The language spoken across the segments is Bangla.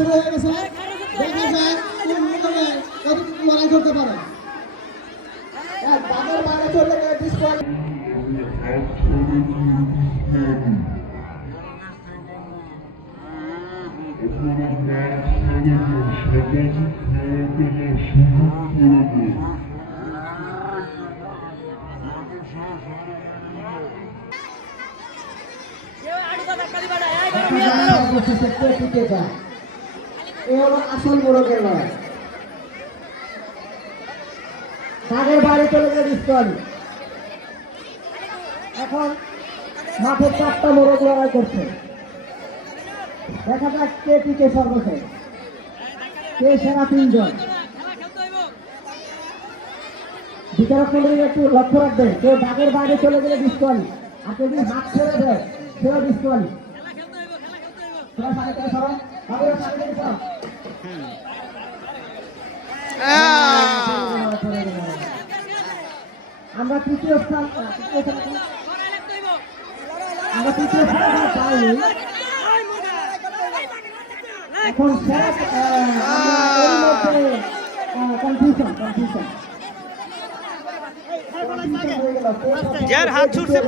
শুরু হয়ে গেছে। দেখা যায় কতটুকু লড়াই করতে পারে। বাঘের বাইরে চলে গেলে ডিসকোয়ালিফাই। আসল মোড়কের লড়াই। বাঘের বাইরে চলে গেলে ডিসকোয়ালি। এখন মাঠে 4টা মোড়ক লড়াই করছে। দেখা যাক কে টিকে সর্বশেষ, কে সেরা 3 জন। বিচারক মন্ডলী একটু লক্ষ্য রাখবেন, কেউ বাঘের বাইরে চলে গেলে ডিসকোয়ালি, আর কেউ যদি হাত ছেড়ে দেয় সেও ডিসকোয়ালি। আমরা তৃতীয় স্থান পাইনি। এখন যার হাত ছুটছে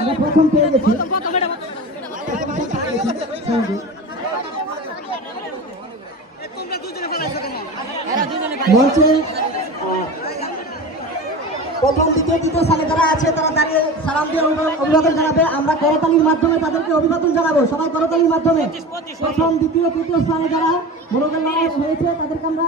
আমরা প্রথম পেয়ে গেছি। মঞ্চে প্রথম দ্বিতীয় তৃতীয় স্থানে যারা আছে তারা দাঁড়িয়ে সালাম দিয়ে অভিবাদন জানাবে। আমরা করতালির মাধ্যমে তাদেরকে অভিবাদন জানাবো। সবাই করতালির মাধ্যমে প্রথম দ্বিতীয় তৃতীয় স্থানে যারা মোড়কের লড়াই হয়েছে তাদেরকে আমরা